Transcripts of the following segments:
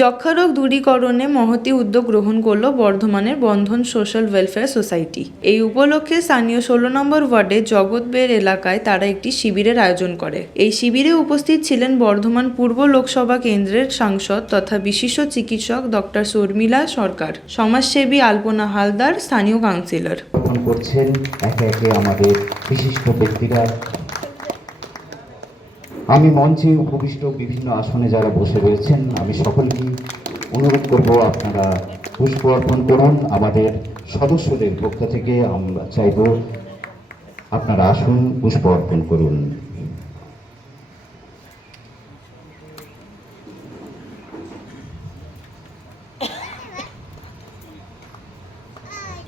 যক্ষারোগ দূরীকরণে মহতি উদ্যোগ গ্রহণ করল বর্ধমানের বন্ধন সোশ্যাল ওয়েলফেয়ার সোসাইটি। এই উপলক্ষে স্থানীয় ষোলো নম্বর ওয়ার্ডে জগৎবের এলাকায় তারা একটি শিবিরের আয়োজন করে। এই শিবিরে উপস্থিত ছিলেন বর্ধমান পূর্ব লোকসভা কেন্দ্রের সাংসদ তথা বিশিষ্ট চিকিৎসক ডক্টর শর্মিলা সরকার, সমাজসেবী আলপনা হালদার, স্থানীয় কাউন্সিলর। করছেন একে একে আমাদের বিশিষ্ট ব্যক্তিরা। আমি মঞ্চে উপবিষ্ট বিভিন্ন আসনে যারা বসে রয়েছেন, আমি সকলকেই অনুরোধ করব আপনারা পুষ্প অর্পণ করুন। আমাদের সদস্যদের পক্ষ থেকে আমরা চাইব আপনারা আসুন, পুষ্প অর্পণ করুন।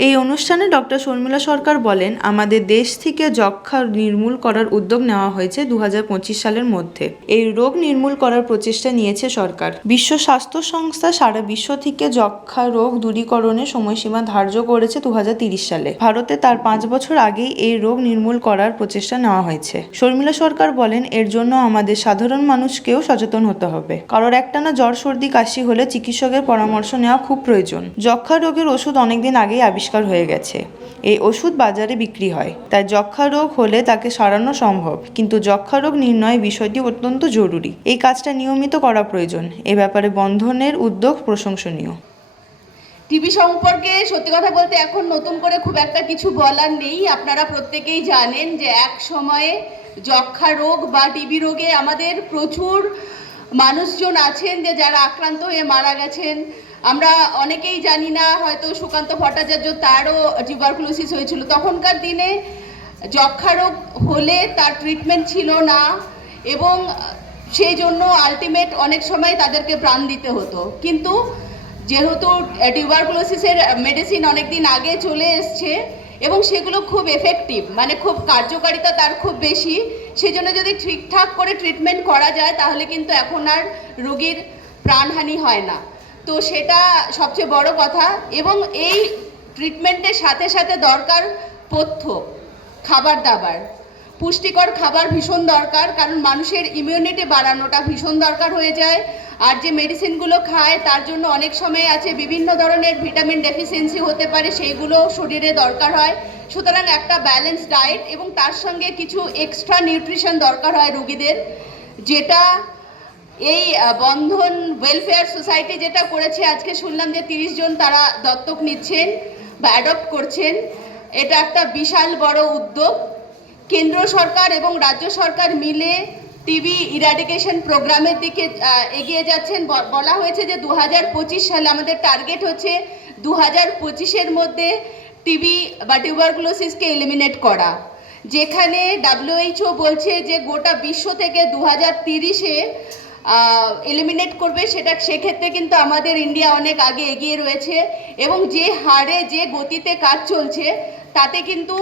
এই অনুষ্ঠানে ডক্টর শর্মিলা সরকার বলেন, আমাদের দেশ থেকে যক্ষা নির্মূল করার উদ্যোগ নেওয়া হয়েছে দু হাজার পঁচিশ সালের মধ্যে। এই রোগ নির্মূল করার প্রচেষ্টা নিয়েছে সরকার। বিশ্ব স্বাস্থ্য সংস্থা সারা বিশ্ব থেকে যক্ষা রোগ দূরীকরণের সময়সীমা ধার্য করেছে দু সালে। ভারতে তার পাঁচ বছর আগেই এই রোগ নির্মূল করার প্রচেষ্টা নেওয়া হয়েছে। শর্মিলা সরকার বলেন, এর জন্য আমাদের সাধারণ মানুষকেও সচেতন হতে হবে। কারোর একটানা জ্বর সর্দি কাশি হলে চিকিৎসকের পরামর্শ নেওয়া খুব প্রয়োজন। যক্ষা রোগের ওষুধ অনেকদিন আগেই আবিষ্কার হয়ে গেছে। এই ওষুধ বাজারে বিক্রি হয়। তাই যক্ষা রোগ হলে তাকে সারানো সম্ভব। কিন্তু যক্ষা রোগ নির্ণয় বিষয়টি অত্যন্ত জরুরি। এই কাজটা নিয়মিত করা প্রয়োজন। এ ব্যাপারে বন্ধনের উদ্যোগ প্রশংসনীয়। টিবি সম্পর্কে সত্যি কথা বলতে এখন নতুন করে খুব একটা কিছু বলার নেই। আপনারা প্রত্যেকেই জানেন যে এক সময়ে যক্ষা রোগ বা টিবি রোগে আমাদের প্রচুর মানুষজন আছেন যে যারা আক্রান্ত হয়ে মারা গেছেন। আমরা অনেকেই জানি না, হয়তো সুকান্ত ভট্টাচার্য তারও টিউবারকুলোসিস হয়েছিল। তখনকার দিনে যক্ষা রোগ হলে তার ট্রিটমেন্ট ছিল না এবং সেই জন্য আলটিমেট অনেক সময় তাদেরকে প্রাণ দিতে হতো। কিন্তু যেহেতু টিউবারকুলোসিসের মেডিসিন অনেক দিন আগে চলে এসছে এবং সেগুলো খুব এফেক্টিভ মানে খুব কার্যকারিতা তার খুব বেশি। সেই জন্য যদি ঠিকঠাক করে ট্রিটমেন্ট করা যায়, তাহলে কিন্তু এখন আর রোগীর প্রাণহানি হয় না। তো সেটা সবচেয়ে বড় কথা। এবং এই ট্রিটমেন্টের সাথে সাথে দরকার পথ্য, খাবার দাবার। পুষ্টিকর খাবার ভীষণ দরকার, কারণ মানুষের ইমিউনিটি বাড়ানোটা ভীষণ দরকার হয়ে যায়। আর যে মেডিসিনগুলো খায়, তার জন্য অনেক সময় আছে বিভিন্ন ধরনের ভিটামিন ডেফিসিয়েন্সি হতে পারে সেইগুলো শরীরে দরকার হয়। সুতরাং একটা ব্যালেন্স ডায়েট এবং তার সঙ্গে কিছু এক্সট্রা নিউট্রিশন দরকার হয় রুগীদের, যেটা এই বন্ধন ওয়েলফেয়ার সোসাইটি যেটা করেছে, আজকে শুনলাম যে তিরিশ জন তারা দত্তক নিচ্ছেন বা অ্যাডপ্ট করছেন। এটা একটা বিশাল বড় উদ্যোগ। কেন্দ্র সরকার এবং রাজ্য সরকার মিলে টিবি ইরাডিকেশন প্রোগ্রামের দিকে এগিয়ে যাচ্ছেন। বলা হয়েছে যে দু হাজার পঁচিশ সালে আমাদের টার্গেট হচ্ছে দু হাজার পঁচিশের মধ্যে টিবি বা টিউবারকুলোসিসকে এলিমিনেট করা। যেখানে ডাব্লিউএইচও বলছে যে গোটা বিশ্ব থেকে দু হাজার তিরিশে এলিমিনেট করবে সেটা, সেক্ষেত্রে কিন্তু আমাদের ইন্ডিয়া অনেক আগে এগিয়ে রয়েছে এবং যে হারে, যে গতিতে কাজ চলছে, তাতে কিন্তু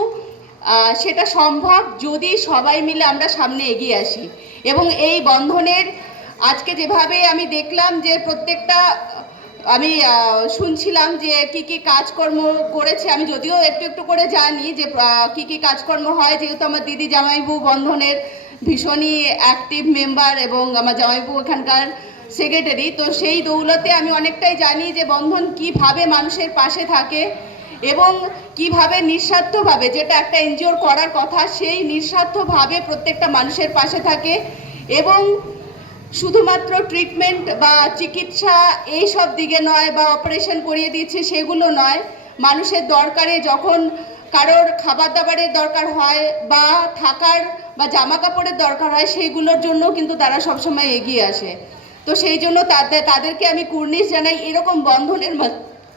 সেটা সম্ভব যদি সবাই মিলে আমরা সামনে এগিয়ে আসি। এবং এই বন্ধনের আজকে যেভাবে আমি দেখলাম যে প্রত্যেকটা, আমি শুনছিলাম যে কি কি কাজকর্ম করেছে। আমি যদিও একটু একটু করে জানি যে কি কি কাজকর্ম হয়। যেহেতু আমার দিদি জামাইবু বন্ধনের ভীষণই অ্যাক্টিভ মেম্বার এবং আমার জামাইবু এখানকার সেক্রেটারি তো সেই দৌলতে আমি অনেকটাই জানি যে বন্ধন কীভাবে মানুষের পাশে থাকে। এবং কীভাবে নিঃস্বার্থভাবে, যেটা একটা এনজিওর করার কথা, সেই নিঃস্বার্থভাবে প্রত্যেকটা মানুষের পাশে থাকে এবং শুধুমাত্র ট্রিটমেন্ট বা চিকিৎসা এই সব দিকে নয় বা অপারেশন করিয়ে দিচ্ছে সেগুলো নয়। মানুষের দরকারে যখন কারোর খাবার দাবারের দরকার হয় বা থাকার বা জামা কাপড়ের দরকার হয় সেইগুলোর জন্য কিন্তু তারা সবসময় এগিয়ে আসে। তো সেই জন্য তাদের, তাদেরকে আমি কুর্নিশ জানাই, এরকম বন্ধনের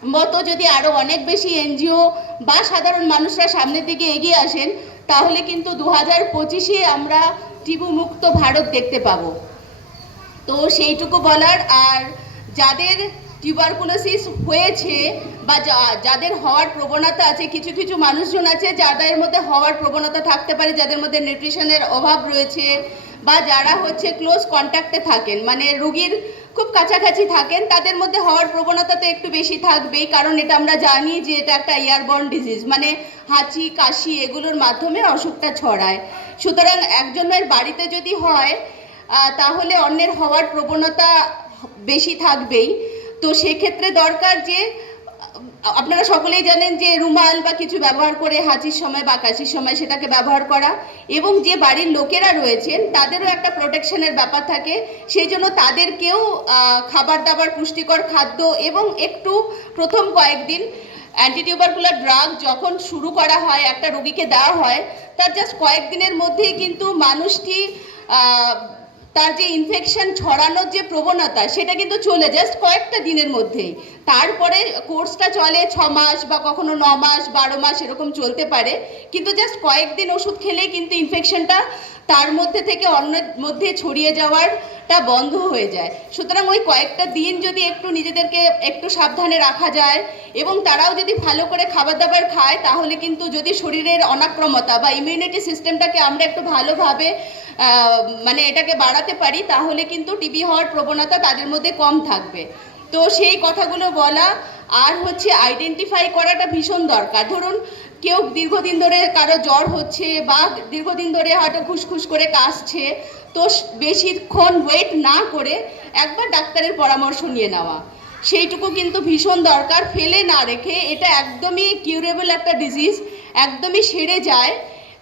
মত- যদি আরও অনেক বেশি এনজিও বা সাধারণ মানুষরা সামনের দিকে এগিয়ে আসেন, তাহলে কিন্তু দু হাজার পঁচিশে আমরা টিবু মুক্ত ভারত দেখতে পাবো। তো সেইটুকু বলার, আর যাদের টিউবারকুলোসিস হয়েছে বা যাদের হওয়ার প্রবণতা আছে, কিছু কিছু মানুষজন আছে যাদের মধ্যে হওয়ার প্রবণতা থাকতে পারে, যাদের মধ্যে নিউট্রিশনের অভাব রয়েছে বা যারা হচ্ছে ক্লোজ কন্ট্যাক্টে থাকেন মানে রুগীর খুব কাছাকাছি থাকেন, তাদের মধ্যে হওয়ার প্রবণতা তো একটু বেশি থাকবেই, কারণ এটা আমরা জানি যে এটা একটা এয়ারবর্ন ডিজিজ মানে হাঁচি, কাশি এগুলোর মাধ্যমে অসুখটা ছড়ায়। সুতরাং একজনের বাড়িতে যদি হয় তাহলে অন্যের হওয়ার প্রবণতা বেশি থাকবেই। তো সেক্ষেত্রে দরকার যে আপনারা সকলেই জানেন যে রুমাল বা কিছু ব্যবহার করে হাঁচির সময় বা কাশির সময় সেটাকে ব্যবহার করা এবং যে বাড়ির লোকেরা রয়েছেন, তাদেরও একটা প্রোটেকশনের ব্যাপার থাকে। সেই জন্য তাদেরকেও খাবার দাবার পুষ্টিকর খাদ্য এবং একটু প্রথম কয়েকদিন অ্যান্টিটিউবারকুলার ড্রাগ যখন শুরু করা হয়, একটা রোগীকে দেওয়া হয়, তার জাস্ট কয়েকদিনের মধ্যেই কিন্তু মানুষটি তার যে ইনফেকশন ছড়ানোর যে প্রবণতা, সেটা কিন্তু চলে জাস্ট কয়েকটা দিনের মধ্যেই। তারপরে কোর্সটা চলে ছ মাস বা কখনো ন মাস, বারো মাস এরকম চলতে পারে। কিন্তু জাস্ট কয়েকদিন ওষুধ খেলেই কিন্তু ইনফেকশনটা তার মধ্যে থেকে অন্যের মধ্যে ছড়িয়ে যাওয়ারটা বন্ধ হয়ে যায়। সুতরাং ওই কয়েকটা দিন যদি একটু নিজেদেরকে একটু সাবধানে রাখা যায় এবং তারাও যদি ভালো করে খাবার দাবার খায়, তাহলে কিন্তু যদি শরীরের অনাক্রমতা বা ইমিউনিটি সিস্টেমটাকে আমরা একটু ভালোভাবে মানে এটাকে বাড়াতে পারি, তাহলে কিন্তু টিবি হওয়ার প্রবণতা তাদের মধ্যে কম থাকবে। তো সেই কথাগুলো বলা আর হচ্ছে আইডেন্টিফাই করাটা ভীষণ দরকার। ধরুন কেউ দীর্ঘদিন ধরে কারও জ্বর হচ্ছে বা দীর্ঘদিন ধরে হয়তো খুসখুস করে কাশছে, তো বেশিক্ষণ ওয়েট না করে একবার ডাক্তারের পরামর্শ নিয়ে নেওয়া। সেইটুকু কিন্তু ভীষণ দরকার, ফেলে না রেখে এটা একদমই কিউরেবল একটা ডিজিজ একদমই সেরে যায়।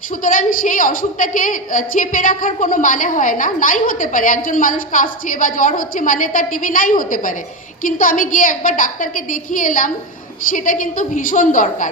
সুতরাং সেই অসুখটাকে চেপে রাখার কোনো মানে হয় না, নাই হতে পারে। একজন মানুষ কাশছে বা জ্বর হচ্ছে মানে তার টিভি নাই হতে পারে। কিন্তু আমি গিয়ে একবার ডাক্তারকে দেখিয়ে এলাম, সেটা কিন্তু ভীষণ দরকার।